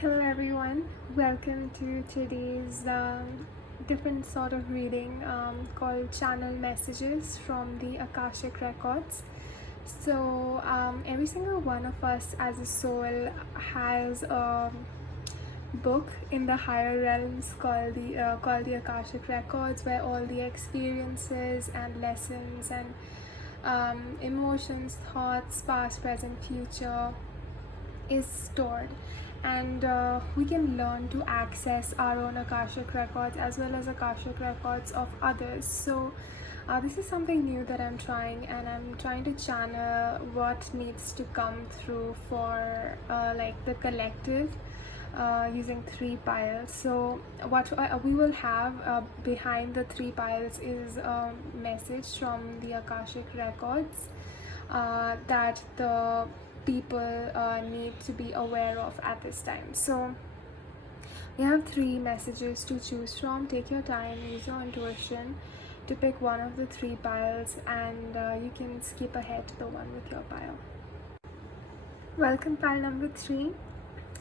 Hello everyone, welcome to today's different sort of reading called Channel Messages from the Akashic Records. Every single one of us as a soul has a book in the higher realms called the Akashic Records, where all the experiences and lessons and emotions, thoughts, past, present, future is stored, and we can learn to access our own Akashic records as well as Akashic records of others. This is something new that I'm trying, and I'm trying to channel what needs to come through for like the collective, using three piles. So what we will have behind the three piles is a message from the Akashic records that the people need to be aware of at this time. So you have three messages to choose from. Take your time, use your intuition to pick one of the three piles, and you can skip ahead to the one with your pile. Welcome, pile number 3,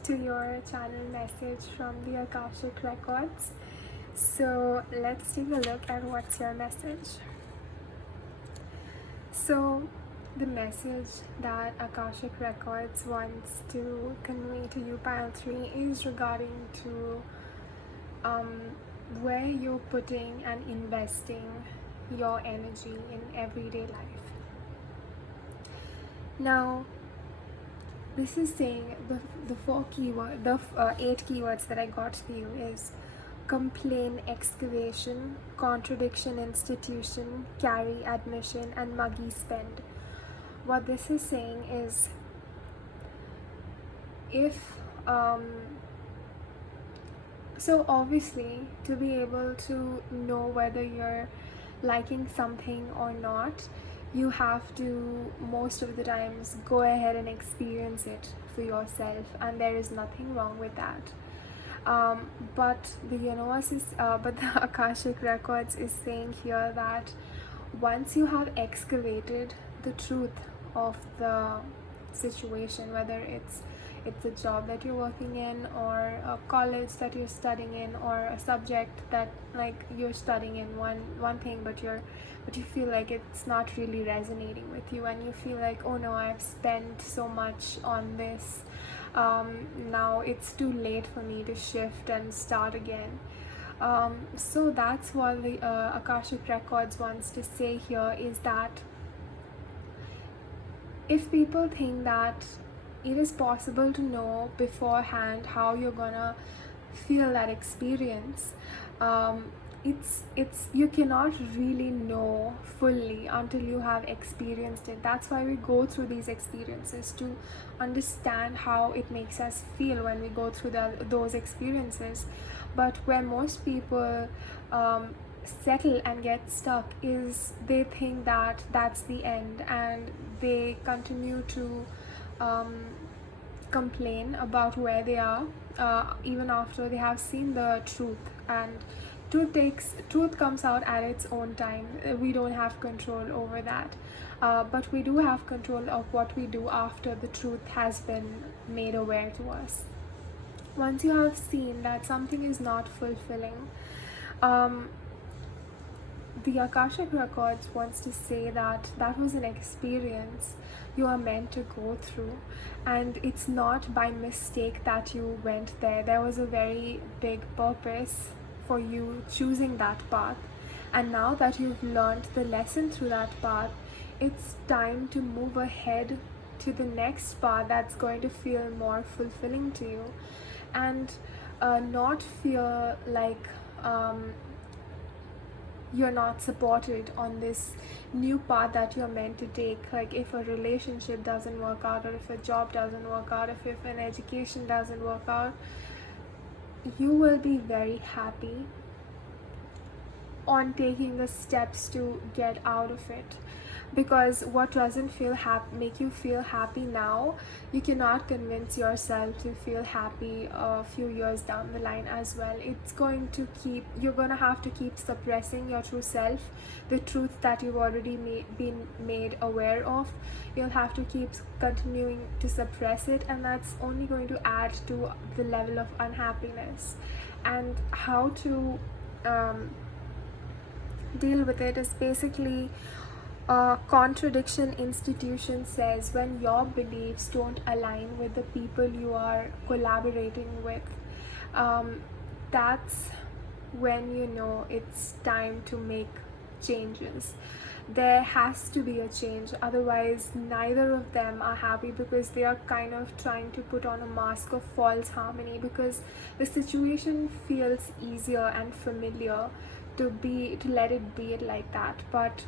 to your channel message from the Akashic Records. So let's take a look at what's your message. So the message that Akashic Records wants to convey to you, pile 3, is regarding to where you're putting and investing your energy in everyday life. Now, this is saying the 8 keywords that I got for you is complain, excavation, contradiction, institution, carry, admission, and muggy spend. What this is saying is, if so obviously, to be able to know whether you're liking something or not, you have to most of the times go ahead and experience it for yourself, and there is nothing wrong with that. But the universe is but the Akashic Records is saying here that once you have excavated the truth of the situation, whether it's a job that you're working in, or a college that you're studying in, or a subject that like you're studying in one thing, but you feel like it's not really resonating with you, and you feel like, oh no, I've spent so much on this, now it's too late for me to shift and start again. So that's what the Akashic Records wants to say here, is that if people think that it is possible to know beforehand how you're gonna feel that experience, it's you cannot really know fully until you have experienced it. That's why we go through these experiences, to understand how it makes us feel when we go through those experiences. But where most people settle and get stuck is they think that that's the end, and they continue to complain about where they are, even after they have seen the truth. And truth comes out at its own time. We don't have control over that, but we do have control of what we do after the truth has been made aware to us. Once you have seen that something is not fulfilling, the Akashic Records wants to say that that was an experience you are meant to go through, and it's not by mistake that you went there. There was a very big purpose for you choosing that path, and now that you've learned the lesson through that path, it's time to move ahead to the next path that's going to feel more fulfilling to you, and not feel like you're not supported on this new path that you're meant to take. Like, if a relationship doesn't work out, or if a job doesn't work out, if an education doesn't work out, you will be very happy on taking the steps to get out of it. Because what doesn't make you feel happy now, you cannot convince yourself to feel happy a few years down the line as well. You're going to have to keep suppressing your true self, the truth that you've already been made aware of. You'll have to keep continuing to suppress it, and that's only going to add to the level of unhappiness. And how to deal with it is basically, contradiction institution says when your beliefs don't align with the people you are collaborating with, that's when you know it's time to make changes. There has to be a change, otherwise neither of them are happy, because they are kind of trying to put on a mask of false harmony, because the situation feels easier and familiar to let it be like that. But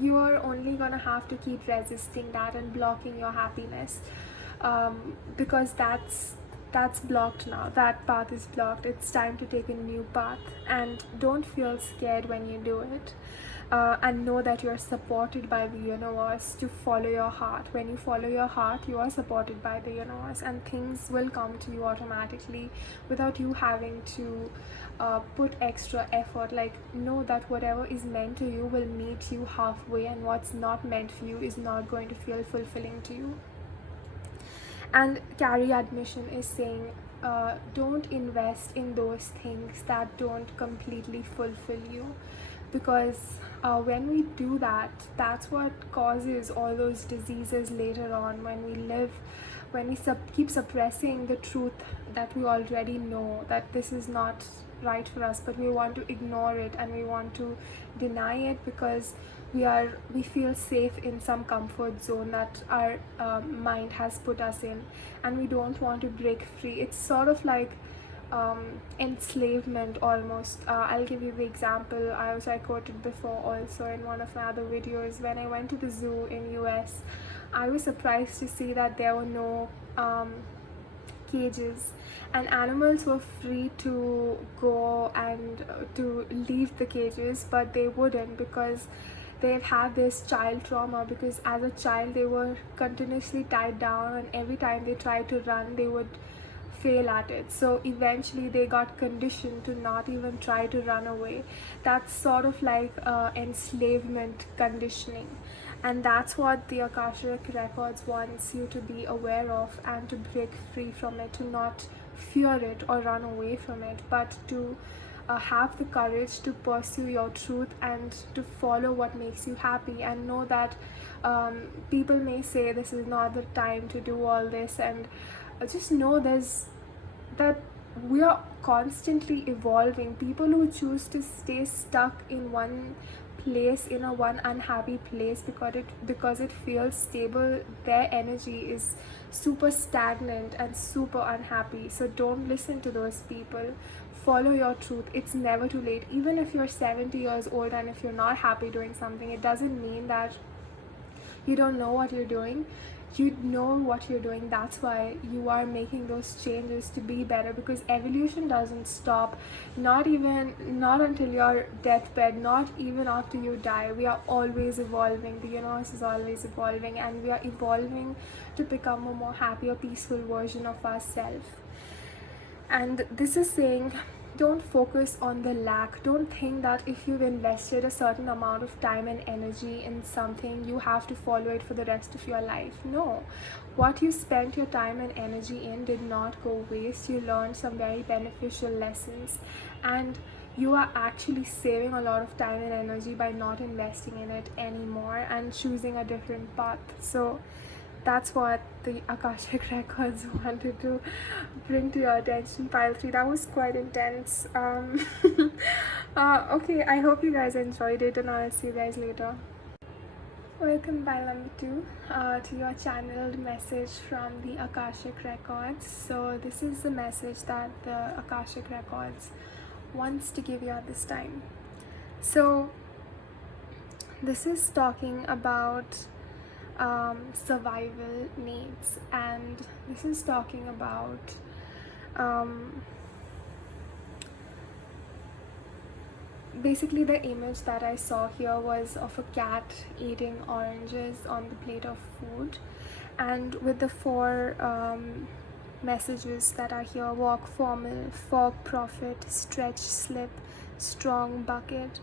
you are only gonna have to keep resisting that and blocking your happiness, because that's blocked now. That path is blocked. It's time to take a new path, and don't feel scared when you do it. And know that you're supported by the universe to follow your heart. When you follow your heart, you are supported by the universe, and things will come to you automatically without you having to put extra effort. Like, know that whatever is meant to you will meet you halfway, and what's not meant for you is not going to feel fulfilling to you. And Carrie Admission is saying, don't invest in those things that don't completely fulfill you, because when we do that, that's what causes all those diseases later on. When we keep suppressing the truth that we already know, that this is not right for us, but we want to ignore it and we want to deny it because we feel safe in some comfort zone that our mind has put us in, and we don't want to break free. It's sort of like enslavement almost. I'll give you the example I quoted before also in one of my other videos. When I went to the zoo in US, I was surprised to see that there were no cages, and animals were free to go and to leave the cages, but they wouldn't, because they've had this child trauma, because as a child they were continuously tied down, and every time they tried to run they would fail at it. So eventually they got conditioned to not even try to run away. That's sort of like enslavement conditioning, and that's what the Akashic Records wants you to be aware of and to break free from it, to not fear it or run away from it, but to have the courage to pursue your truth and to follow what makes you happy. And know that people may say this is not the time to do all this, and just know that we are constantly evolving. People who choose to stay stuck in one place, in a one unhappy place, because it feels stable, their energy is super stagnant and super unhappy. So don't listen to those people. Follow your truth. It's never too late. Even if you're 70 years old and if you're not happy doing something, it doesn't mean that you don't know what you're doing. You know what you're doing. That's why you are making those changes to be better, because evolution doesn't stop, not until your deathbed, not even after you die. We are always evolving. The universe is always evolving, and we are evolving to become a more happier, peaceful version of ourselves. And this is saying, don't focus on the lack. Don't think that if you've invested a certain amount of time and energy in something, you have to follow it for the rest of your life. No. What you spent your time and energy in did not go waste. You learned some very beneficial lessons, and you are actually saving a lot of time and energy by not investing in it anymore and choosing a different path. So that's what the Akashic Records wanted to bring to your attention. Pile 3, that was quite intense. Okay, I hope you guys enjoyed it, and I'll see you guys later. Welcome, pile number 2, to your channeled message from the Akashic Records. So this is the message that the Akashic Records wants to give you at this time. So this is talking about survival needs, and this is talking about basically the image that I saw here was of a cat eating oranges on the plate of food, and with the four messages that are here: walk formal, for profit, stretch slip, strong bucket.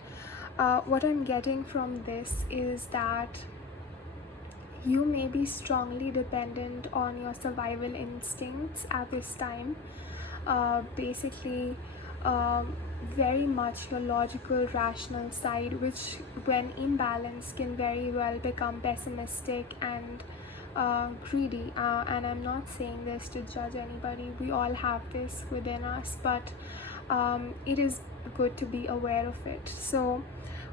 What I'm getting from this is that you may be strongly dependent on your survival instincts at this time. Basically, very much your logical, rational side, which, when imbalanced, can very well become pessimistic and greedy. And I'm not saying this to judge anybody, we all have this within us, but it is good to be aware of it. So,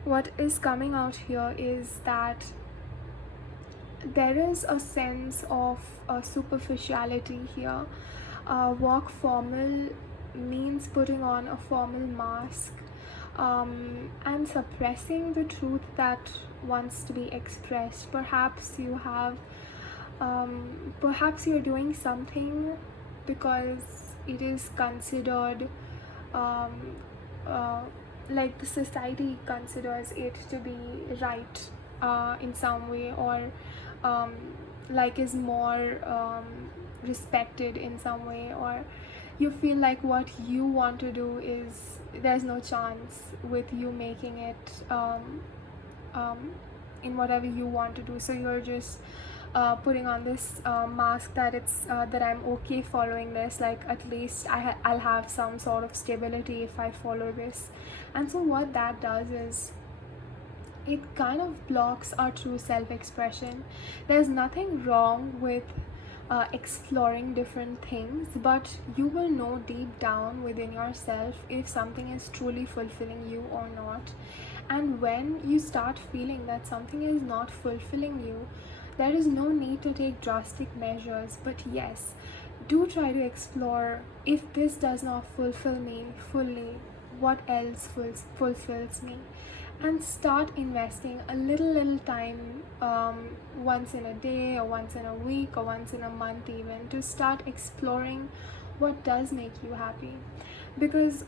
what is coming out here is that there is a sense of superficiality here. Walk formal means putting on a formal mask, and suppressing the truth that wants to be expressed. Perhaps you're doing something because it is considered, um, uh, like the society considers it to be right in some way, or um, like is more respected in some way, or you feel like what you want to do is, there's no chance with you making it um, in whatever you want to do, so you're just putting on this mask that that I'm okay following this, like at least I'll have some sort of stability if I follow this. And so what that does is it kind of blocks our true self-expression. There's nothing wrong with exploring different things, but you will know deep down within yourself if something is truly fulfilling you or not. And when you start feeling that something is not fulfilling you, there is no need to take drastic measures, but yes, do try to explore, if this does not fulfill me fully, what else fulfills me, and start investing a little time, once in a day or once in a week or once in a month, even to start exploring what does make you happy. Because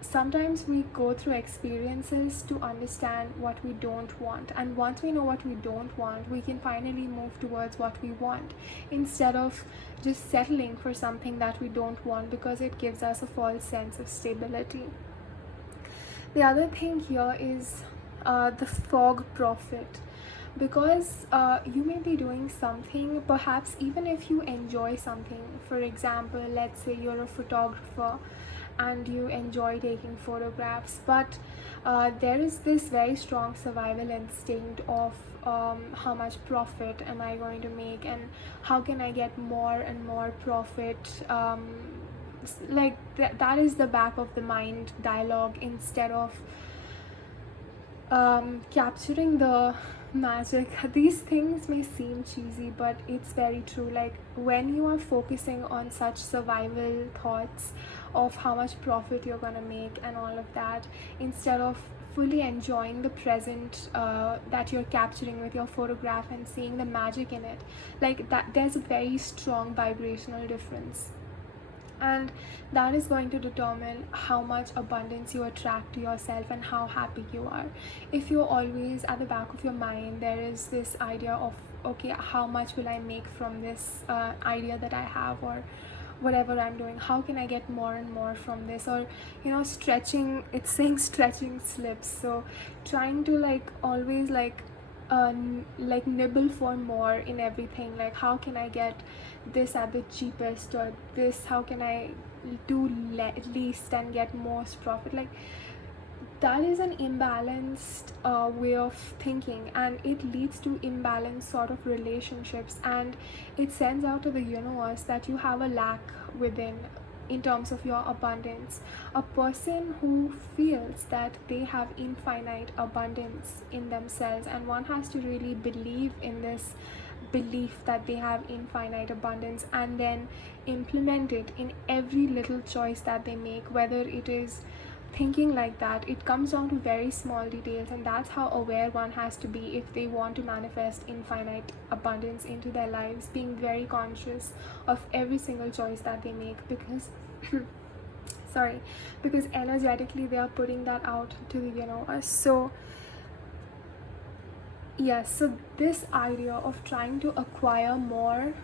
sometimes we go through experiences to understand what we don't want, and once we know what we don't want, we can finally move towards what we want, instead of just settling for something that we don't want, because it gives us a false sense of stability. The other thing here is the fog prophet, because you may be doing something, perhaps even if you enjoy something. For example, let's say you're a photographer and you enjoy taking photographs, but there is this very strong survival instinct of how much profit am I going to make, and how can I get more and more profit. Like that is the back of the mind dialogue, instead of capturing the magic. These things may seem cheesy, but it's very true. Like when you are focusing on such survival thoughts of how much profit you're gonna make and all of that, instead of fully enjoying the present that you're capturing with your photograph and seeing the magic in it, like that, there's a very strong vibrational difference, and that is going to determine how much abundance you attract to yourself and how happy you are. If you're always at the back of your mind, there is this idea of, okay, how much will I make from this idea that I have, or whatever I'm doing, how can I get more and more from this, or stretching, it's saying stretching slips, so trying to like always like nibble for more in everything, like how can I get this at the cheapest, or this, how can I do least and get most profit. Like that is an imbalanced way of thinking, and it leads to imbalanced sort of relationships, and it sends out to the universe that you have a lack within in terms of your abundance. A person who feels that they have infinite abundance in themselves, and one has to really believe in this belief that they have infinite abundance, and then implement it in every little choice that they make, whether it is thinking like that. It comes down to very small details, and that's how aware one has to be if they want to manifest infinite abundance into their lives, being very conscious of every single choice that they make, because sorry, because energetically they are putting that out to the universe. So yes, so this idea of trying to acquire more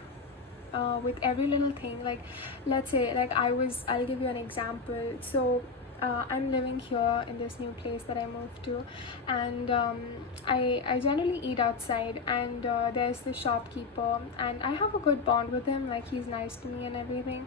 with every little thing, like let's say, like I'll give you an example. So I'm living here in this new place that I moved to, and I generally eat outside, and there's the shopkeeper, and I have a good bond with him, like he's nice to me and everything.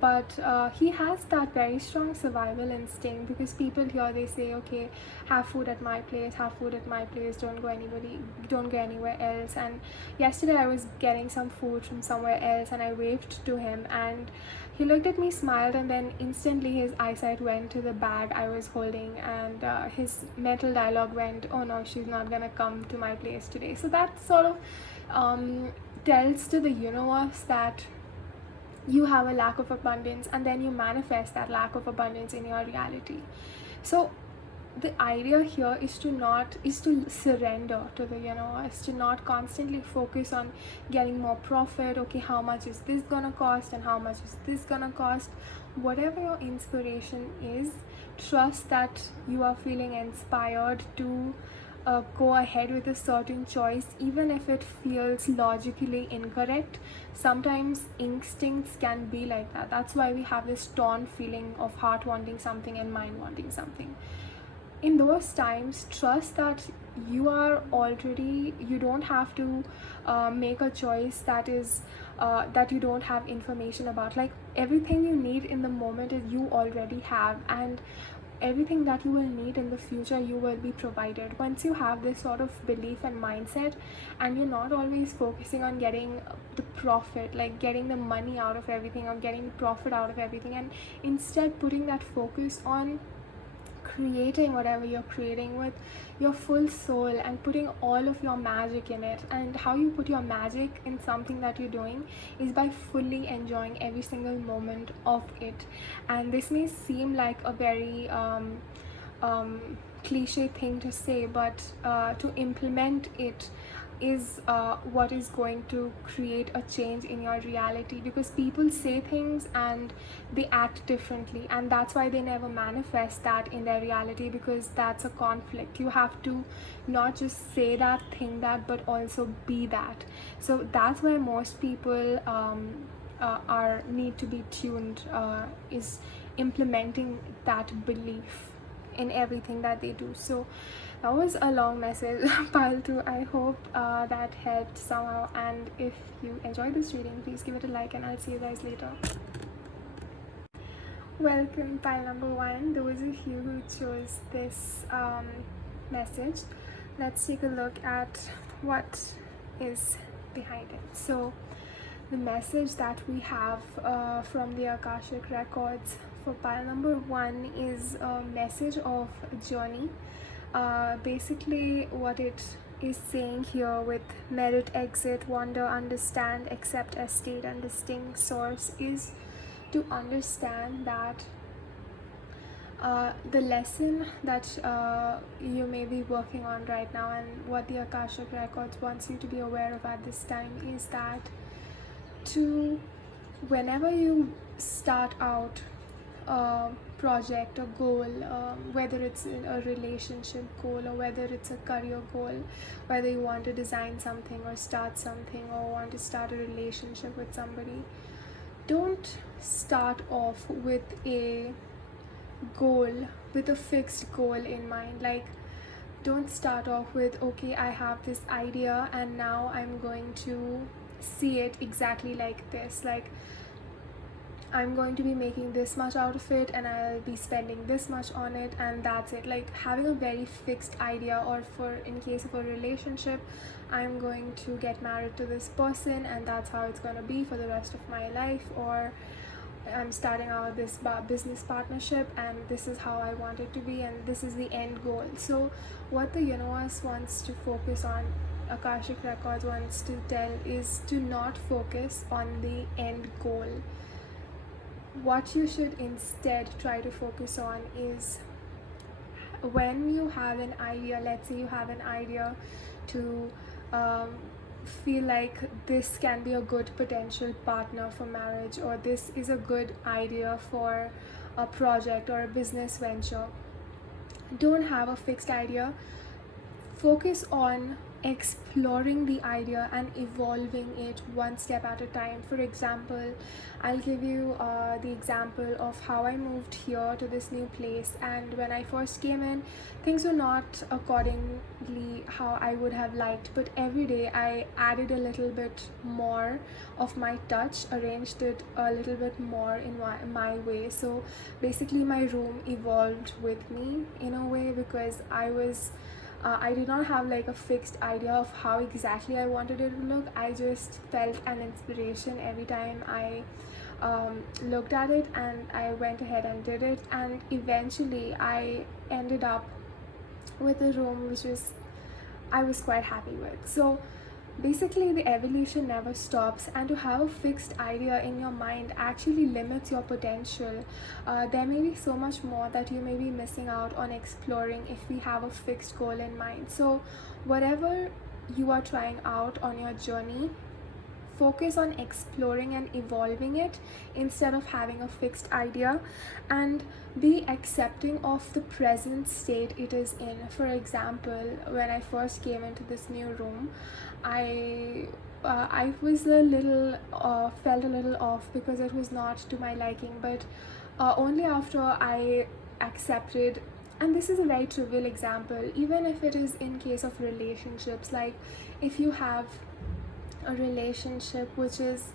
But he has that very strong survival instinct, because people here, they say, okay, have food at my place, have food at my place, don't go anywhere else. And yesterday I was getting some food from somewhere else, and I waved to him, and he looked at me, smiled, and then instantly his eyesight went to the bag I was holding, and his mental dialogue went, oh no, she's not gonna come to my place today. So that sort of tells to the universe that you have a lack of abundance, and then you manifest that lack of abundance in your reality. So the idea here is to surrender to the universe, to not constantly focus on getting more profit. Okay, how much is this gonna cost, and how much is this gonna cost? Whatever your inspiration is, trust that you are feeling inspired to go ahead with a certain choice, even if it feels logically incorrect. Sometimes instincts can be like that. That's why we have this torn feeling of heart wanting something and mind wanting something. In those times, trust that you don't have to make a choice that is that you don't have information about. Like everything you need in the moment is you already have, and everything that you will need in the future you will be provided. Once you have this sort of belief and mindset, and you're not always focusing on getting the profit, like getting the money out of everything or getting the profit out of everything, and instead putting that focus on creating whatever you're creating with your full soul, and putting all of your magic in it. And how you put your magic in something that you're doing is by fully enjoying every single moment of it. And this may seem like a very cliche thing to say, but to implement it is what is going to create a change in your reality, because people say things and they act differently, and that's why they never manifest that in their reality, because that's a conflict. You have to not just say that, think that, but also be that. So that's why most people are need to be tuned, is implementing that belief in everything that they do. So that was a long message pile through. I hope that helped somehow, and if you enjoyed this reading, please give it a like, and I'll see you guys later. Welcome, pile number 1, those of you who chose this message. Let's take a look at what is behind it. So the message that we have from the Akashic Records for pile number 1 is a message of a journey. Basically what it is saying here with merit, exit, wonder, understand, accept, estate, and distinct source is to understand that the lesson that you may be working on right now, and what the Akashic Records wants you to be aware of at this time, is that whenever you start out a project, a goal, whether it's a relationship goal or whether it's a career goal, whether you want to design something or start something or want to start a relationship with somebody, don't start off with a goal, with a fixed goal in mind. Like, don't start off with, okay, I have this idea and now I'm going to see it exactly like this, like I'm going to be making this much out of it and I'll be spending this much on it, and that's it. Like having a very fixed idea, or for in case of a relationship, I'm going to get married to this person and that's how it's going to be for the rest of my life, or I'm starting out this business partnership and this is how I want it to be and this is the end goal. So what the universe wants to focus on, Akashic Records wants to tell, is to not focus on the end goal. What you should instead try to focus on is, when you have an idea, let's say you have an idea to feel like this can be a good potential partner for marriage, or this is a good idea for a project or a business venture. Don't have a fixed idea. Focus on exploring the idea and evolving it one step at a time. For example, I'll give you the example of how I moved here to this new place. And when I first came in, things were not accordingly how I would have liked, but every day I added a little bit more of my touch, arranged it a little bit more in my way. So basically my room evolved with me in a way, because I did not have like a fixed idea of how exactly I wanted it to look. I just felt an inspiration every time I looked at it, and I went ahead and did it, and eventually I ended up with a room which I was quite happy with. So basically the evolution never stops, and to have a fixed idea in your mind actually limits your potential. There may be so much more that you may be missing out on exploring if we have a fixed goal in mind. So whatever you are trying out on your journey, focus on exploring and evolving it instead of having a fixed idea, and be accepting of the present state it is in. For example, when I first came into this new room, I was a little felt a little off because it was not to my liking, but only after I accepted. And this is a very trivial example, even if it is in case of relationships. Like, if you have a relationship which is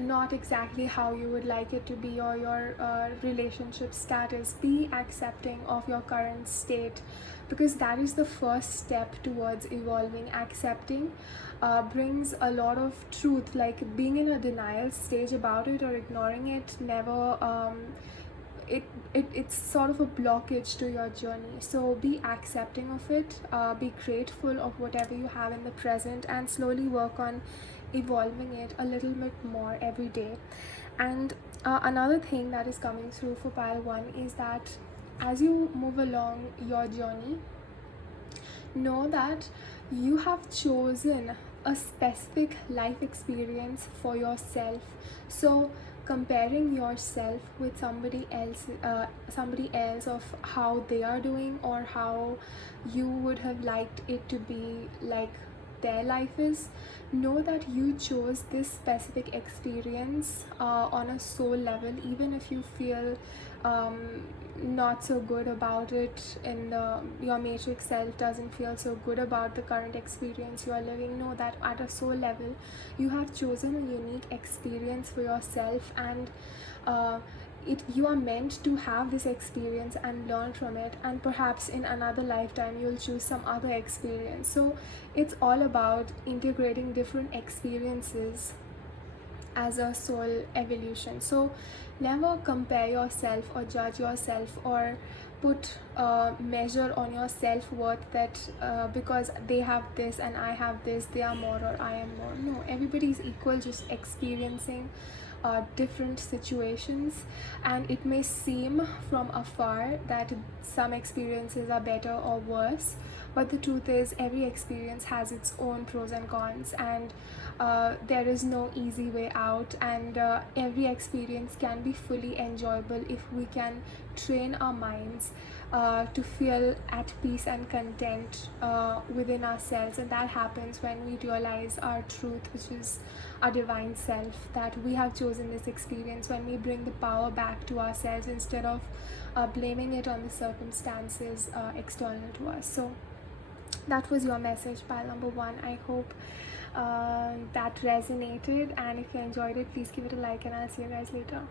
not exactly how you would like it to be, or your relationship status, be accepting of your current state, because that is the first step towards evolving. Accepting brings a lot of truth. Like, being in a denial stage about it or ignoring it never it's sort of a blockage to your journey. So be accepting of it, be grateful of whatever you have in the present, and slowly work on evolving it a little bit more every day. And another thing that is coming through for pile 1 is that as you move along your journey, know that you have chosen a specific life experience for yourself. So comparing yourself with somebody else of how they are doing, or how you would have liked it to be like their life is, know that you chose this specific experience on a soul level. Even if you feel not so good about it, and your matrix self doesn't feel so good about the current experience you are living, know that at a soul level you have chosen a unique experience for yourself, and you are meant to have this experience and learn from it, and perhaps in another lifetime you'll choose some other experience. So it's all about integrating different experiences as a soul evolution. So never compare yourself or judge yourself, or put a measure on your self-worth that because they have this and I have this, they are more or I am more. No, everybody is equal, just experiencing different situations. And it may seem from afar that some experiences are better or worse, but the truth is every experience has its own pros and cons, and there is no easy way out, and every experience can be fully enjoyable if we can train our minds to feel at peace and content within ourselves. And that happens when we realize our truth, which is our divine self, that we have chosen this experience, when we bring the power back to ourselves instead of blaming it on the circumstances external to us. So that was your message, pile number 1. I hope that resonated, and if you enjoyed it, please give it a like, and I'll see you guys later.